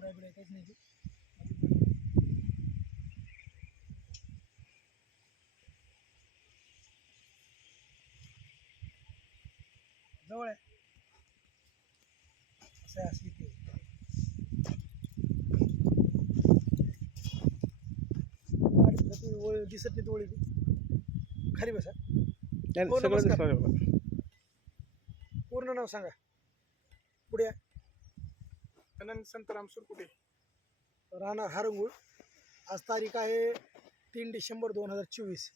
खुराय बिराय काहीच नाही ते. जवळ आहे असं अशी ते ओळ दिसत नाही ओळी खाली बसा. हो, सगळं नमस्कार. दिसलं मला. पूर्ण नाव सांगा. पुढे या. अनंत संतराम सुरकुटे. राहणार हारंगूळ. आज तारीख आहे 3 डिसेंबर 2024.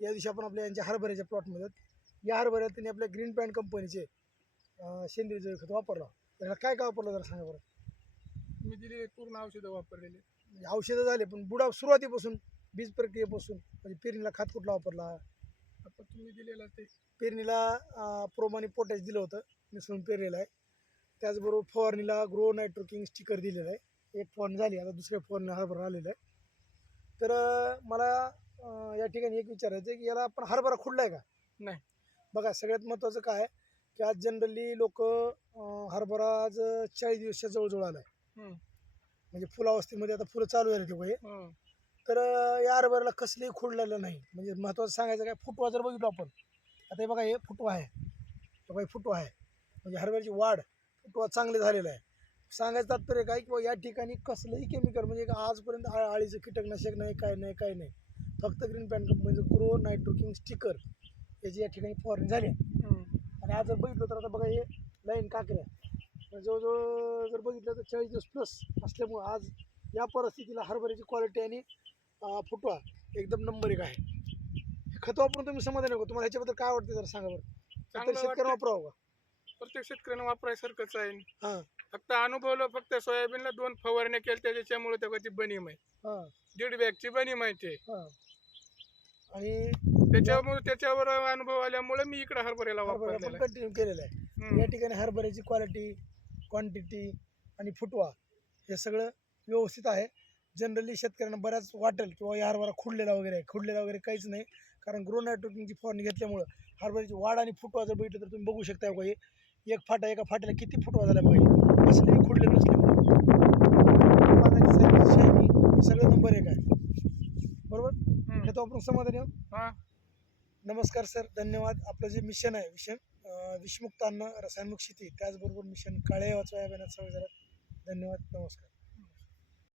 या दिवशी आपण आपल्या यांच्या हरभऱ्याच्या प्लॉटमध्ये आहोत. या हरभऱ्यात त्यांनी आपल्या ग्रीन पॅन्ट कंपनीचे सेंद्रिय जैविक खत वापरलं. त्याला काय काय वापरलं जरा सांगा बरं. मी दिलेले पूर्ण औषधं वापरलेले. म्हणजे औषधं झाले पण बुडा सुरुवातीपासून बीज प्रक्रियेपासून म्हणजे पेरणीला खत कुठला वापरला. आता तुम्ही दिलेला ते पेरणीला प्रोमाने पोटॅश दिलं होतं, मिसळून पेरलेलं आहे. त्याचबरोबर फवारणीला ग्रो नायट्रोकिंग स्टिकर दिलेलं आहे. एक फवारणी झाली, आता दुसऱ्या फवारणी हरभरा आलेला आहे. तर मला या ठिकाणी एक विचारायचं आहे की याला आपण हरभरा खुडला आहे का. नाही. बघा सगळ्यात महत्त्वाचं काय आहे की आज जनरली लोक हरभरा आज 40 दिवसाच्या जवळजवळ आला आहे. म्हणजे फुलावस्थेमध्ये आता फुलं चालू झाली ते वय. तर या हरभऱ्याला कसलंही खोडलेलं नाही. म्हणजे महत्त्वाचं सांगायचं काय, फुटवा जर बघितलं आपण आता हे बघा, हे फुटवा आहे, तो काही फुटवा आहे म्हणजे हरभऱ्याची वाढ फुटवा चांगले झालेला आहे. सांगायचं तात्पर्य काय की या ठिकाणी कसलंही केमिकल म्हणजे आजपर्यंत आळीचं कीटकनाशक नाही, काय नाही, काय नाही. फक्त ग्रीन पॅन्ट कंपनीचं ग्रो नायट्रोकिंग स्टिकर याची या ठिकाणी फवारणी झाली. आणि आज जर बघितलं तर आता बघा हे लाईन काकऱ्या जवळजवळ जर बघितलं तर 40 दिवस प्लस असल्यामुळं आज या परिस्थितीला हरभऱ्याची क्वालिटी आणि फुटवा एकदम नंबर 1 आहे. हे खत वापरून तुम्ही समाधानी आहे का? तुम्हाला ह्याच्याबद्दल काय वाटतं जरा सांगा बरं. तर शेतकऱ्यांना वापरावं का. प्रत्येक शेतकऱ्यानं वापरायसारखंच आहे. हां फक्त अनुभवलं, फक्त सोयाबीनला 2 फवारण्या केल्या त्याच्यामुळे तेव्हा ती बनीम आहे. हां 1.5 बॅगची बनीम आहे ते. हां आणि त्याच्यावर अनुभव आल्यामुळे मी इकडे हरभऱ्याला हरभरा पण वापरलेला कंटिन्यू केलेला आहे. या ठिकाणी हरभऱ्याची क्वालिटी, क्वांटिटी आणि फुटवा हे सगळं व्यवस्थित आहे. जनरली शेतकऱ्यांना बऱ्याच वाटेल किंवा या हरभरा खुडलेला वगैरे आहे. खुडलेला वगैरे काहीच नाही, कारण ग्रो नायट्रोकिंगची फवारणी घेतल्यामुळं हरभऱ्याची वाढ आणि फुटवा जर बघितलं तर तुम्ही बघू शकता बघा, हे एक फाटा एका फाट्याला किती फुटवा झाला बघा. असले खुडले नसल्यामुळे पानाची साईज, शायनिंग सगळं नंबर 1 आहे. बरोबर. हे तो आपण समाधानी आहोत. हां. नमस्कार सर, धन्यवाद. आपलं जे मिशन आहे, विषमुक्त अन्न रसायनमुक्त शेती, त्याचबरोबर मिशन काळे वाचवा या अभियानात सहभागी झालात. धन्यवाद, नमस्कार.